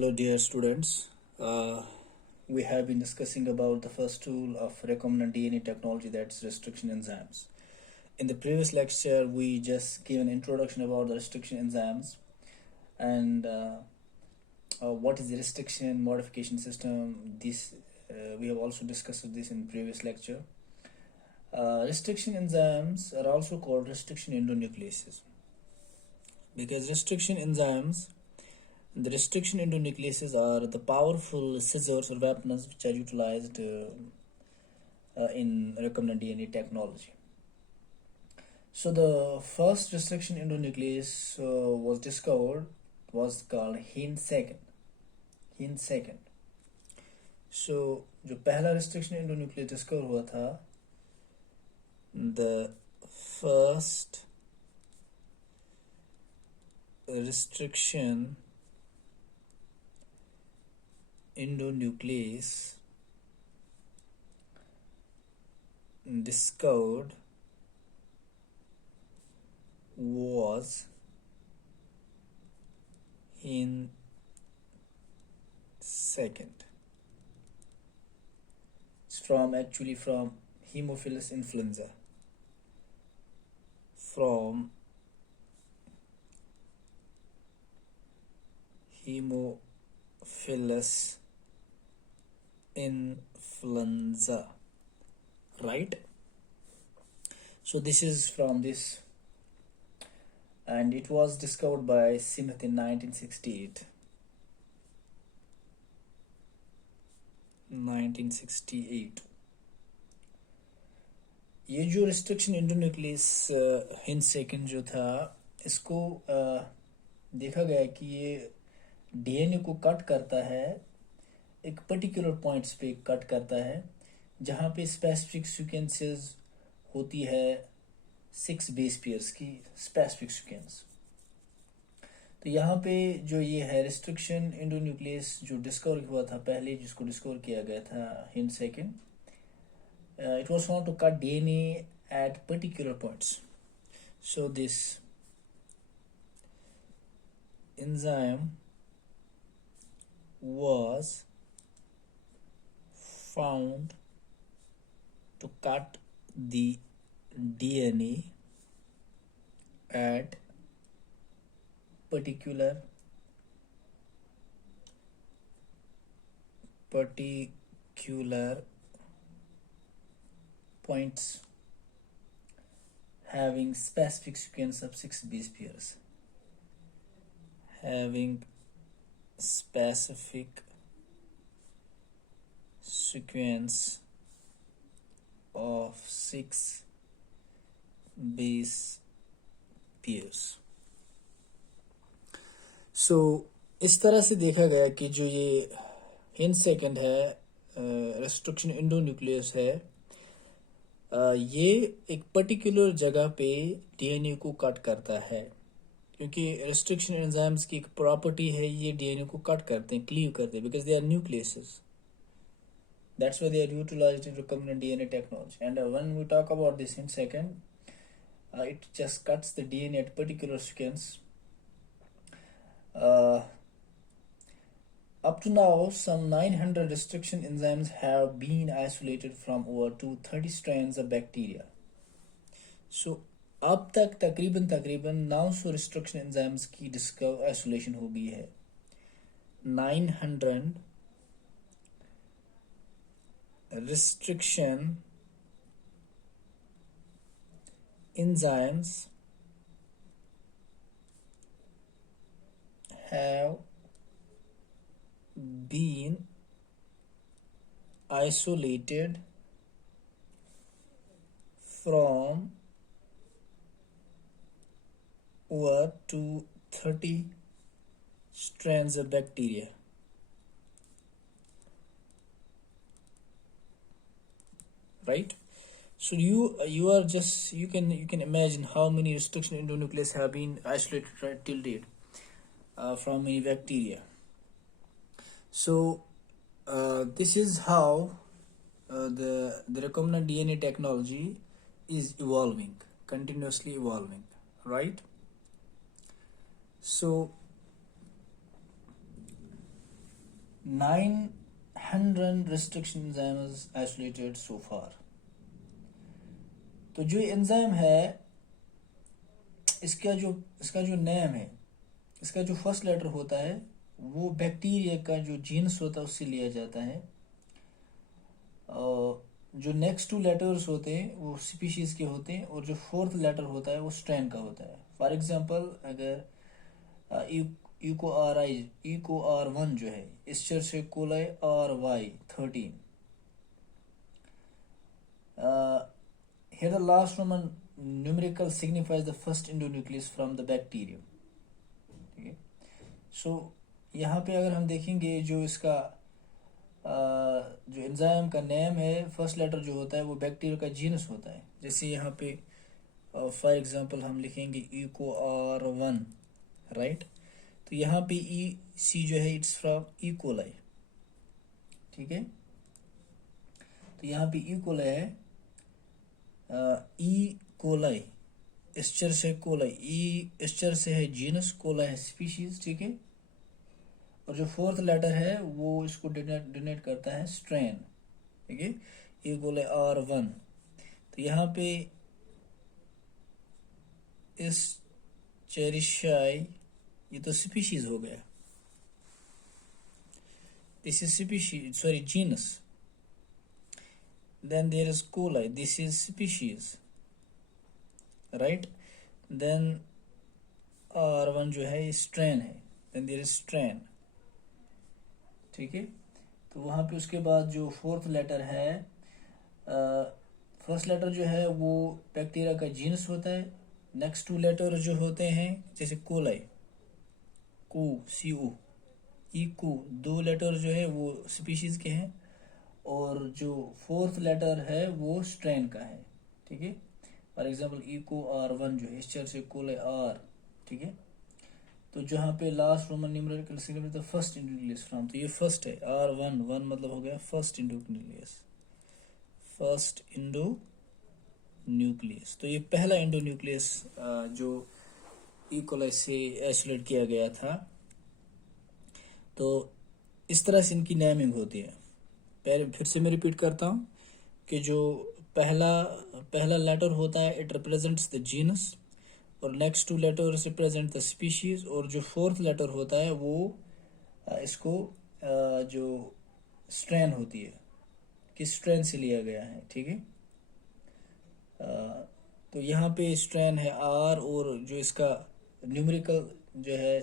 Hello, dear students. We have been discussing about the first tool of recombinant DNA technology, that's restriction enzymes. In the previous lecture, we just gave an introduction about the restriction enzymes and what is the restriction modification system. This we have also discussed this in previous lecture. Restriction enzymes are also called restriction endonucleases because the restriction endonucleases are the powerful scissors or weapons which are utilized in recombinant DNA technology. So the first restriction endonuclease was discovered was called Hin second. So जो पहला restriction endonuclease discover हुआ था, the first restriction endonuclease discovered was in second. It's from Haemophilus influenza. From Haemophilus influenza, right? So this is from this, and it was discovered by Smith in 1968. ये जो restriction endonuclease हिन second जो था, इसको देखा गया कि ये डीएनए को कट करता है, एक पर्टिकुलर पॉइंट्स पे कट करता है जहाँ पे स्पेसिफिक सीक्वेंसेस होती है 6 बेस पेयर्स की स्पेसिफिक सीक्वेंस. तो यहाँ पे जो ये है रिस्ट्रिक्शन एंडोन्यूक्लियस जो डिस्कवर हुआ था पहले, जिसको डिस्कवर किया गया था हिन second, it was found to cut DNA at particular points. So this enzyme was found to cut the DNA at particular points having specific sequence of 6 base pairs. Having specific sequence of 6 base pairs. So इस तरह से देखा गया कि जो ये हिन second है, रेस्ट्रिक्शन एंडोन्यूक्लियस है, ये एक पर्टिकुलर जगह पे डीएनए को कट करता है, क्योंकि रेस्ट्रिक्शन एंजाइम्स की एक प्रॉपर्टी है, ये डीएनए को कट करते हैं, क्लीव करते हैं, because they are nucleuses. That's why they are utilized in recombinant DNA technology. And when we talk about this in second, it just cuts the DNA at particular sequence. Up to now, some 900 restriction enzymes have been isolated from over 230 strains of bacteria. So, अब तक तकरीबन 900 restriction enzymes की discover isolation हो गई है. 900 restriction enzymes have been isolated from over 230 strains of bacteria. Right? So you are just you can imagine how many restriction endonucleases have been isolated right till date from many bacteria. So this is how the recombinant DNA technology is evolving, continuously evolving, right? So 900 restriction enzymes isolated so far. तो जो enzyme है इसका जो name है, इसका जो first letter होता है वो बैक्टीरिया का जो जीनस होता है उससे लिया जाता है, और जो नेक्स्ट टू लेटर्स होते हैं वो स्पीशीज के होते हैं, और जो फोर्थ लेटर होता है वो स्ट्रेन का होता है. फॉर एग्जांपल अगर इको आर 1 जो है इस्चर से coli RY13, here the last Roman numerical signifies the first endonuclease from the bacterium. ठीक है. सो यहाँ पे अगर हम देखेंगे जो इसका जो एंजाइम का नेम है फर्स्ट लेटर जो होता है वो बैक्टीरिया का जीनस होता है. जैसे यहाँ पे फॉर एग्जांपल हम लिखेंगे इको आर 1, राइट. तो यहाँ पे सी जो है इट्स फ्रॉम ई कोलाई. ठीक है. तो यहाँ पे ई कोलाई है, ई कोलाई एस्चर से कोलाई, ई एस्चर से है जीनस, कोलाई है स्पीशीज. ठीक है. और जो फोर्थ लेटर है वो इसको डिनोट करता है स्ट्रेन. ठीक है. E coli R1. तो यहाँ पे इस चेरिशाई ये तो स्पीशीज हो गया, this is species, sorry genus. Then there is coli, this is species, right. Then R1 जो है ये strain है, then there is strain. ठीक है. तो वहाँ पे उसके बाद जो फोर्थ लेटर है, फर्स्ट लेटर जो है वो बैक्टीरिया का जीनस होता है. नेक्स्ट टू लेटर जो होते हैं जैसे कोलाई को CO, ई को, दो लेटर जो है वो स्पीशीज के हैं, और जो फोर्थ लेटर है वो स्ट्रेन का है. ठीक है. फॉर एग्जांपल इको आर 1 जो है इस्चर से कोले R. ठीक है. तो जहाँ पे लास्ट रोमन न्यूमेरिकल सिग्निफिकेंस तो फर्स्ट इंडोन्यूक्लियस फ्रॉम, तो ये फर्स्ट है R1, 1 मतलब हो गया फर्स्ट इंडोन्यूक्लियस, फर्स्ट इंडोन्यूक्लियस. तो ये पहला इंडोन्यूक्लियस जो ई कोलाई से आइसोलेट किया गया था. तो इस तरह से इनकी नेमिंग होती है. फिर से मैं रिपीट करता हूँ कि जो पहला लेटर होता है इट रिप्रेजेंट्स द जीनस, और next two letters represent the species, और जो फोर्थ लेटर होता है वो इसको जो स्ट्रेन होती है किस स्ट्रेन से लिया गया है. ठीक है. तो यहाँ पे स्ट्रेन है R, और जो इसका न्यूमेरिकल जो है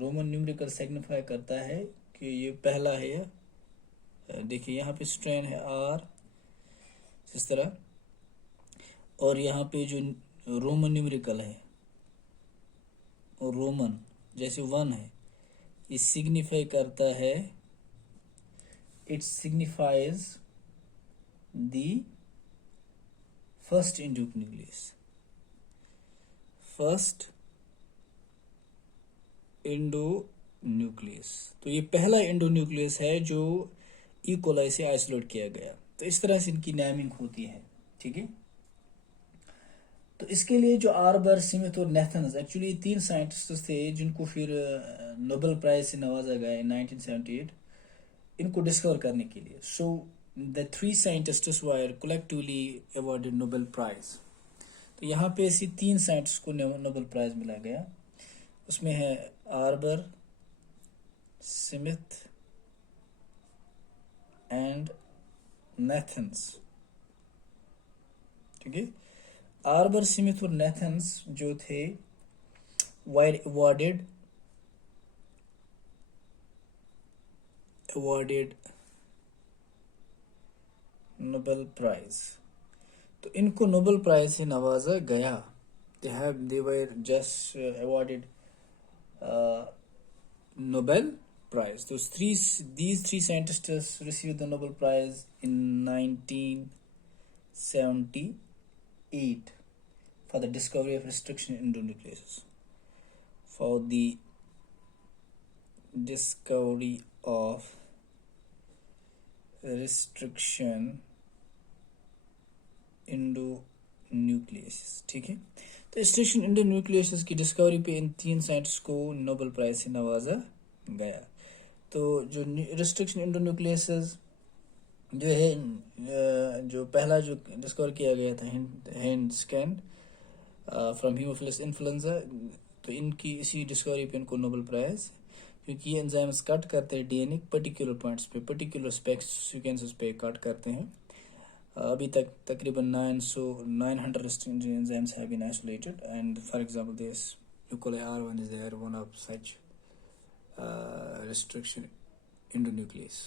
रोमन न्यूमेरिकल सिग्निफाई करता है कि ये पहला है. देखिए यहाँ पे स्ट्रेन है R इस तरह, और यहाँ पे जो रोमन न्यूमेरिकल है और रोमन जैसे 1 है, ये सिग्निफाई करता है, it signifies the first endonuclease, first endonuclease. तो ये पहला इंडोन्यूक्लियस है जो ई कोलाई से आइसोलेट किया गया. तो इस तरह से इनकी नेमिंग होती है. ठीक है. तो इसके लिए जो आर्बर, स्मिथ और नेथन्स, एक्चुअली 3 साइंटिस्ट थे जिनको फिर नोबेल प्राइज से नवाजा गया इन 1978 इनको डिस्कवर करने के लिए. So the 3 scientists were collectively awarded Nobel prize. तो यहाँ पे ऐसी 3 साइंटिस्ट को नोबेल प्राइज मिला गया. उसमें है आर्बर, स्मिथ एंड नेथन्स. ठीक है. आर्बर, स्मिथ और नेथन्स जो थे वायर अवॉर्डेड नोबेल प्राइज. तो इनको नोबेल प्राइज से नवाजा गया. they were just awarded Nobel Prize. These three scientists received the Nobel Prize in 1978 for the discovery of restriction endonucleases. For the discovery of restriction endonucleases. ठीक है. तो restriction endonuclease की discovery पे इन 3 scientist को Nobel prize से नवाजा गया. तो जो रिस्ट्रिक्शन इंडोन्यूक्लियसेस जो है जो पहला जो डिस्कवर किया गया था hand scan from Haemophilus influenza, तो इनकी इसी डिस्कवरी पे इनको नोबेल प्राइज, क्योंकि ये एंजाइम्स कट करते हैं डीएनए पर्टिकुलर पॉइंट्स पे, पर्टिकुलर स्पेक्स सीक्वेंसेस पे कट करते हैं। अभी तक तकरीबन 900 enzymes have been isolated, and for example this nuclei R1 is there, one of such restriction endonuclease.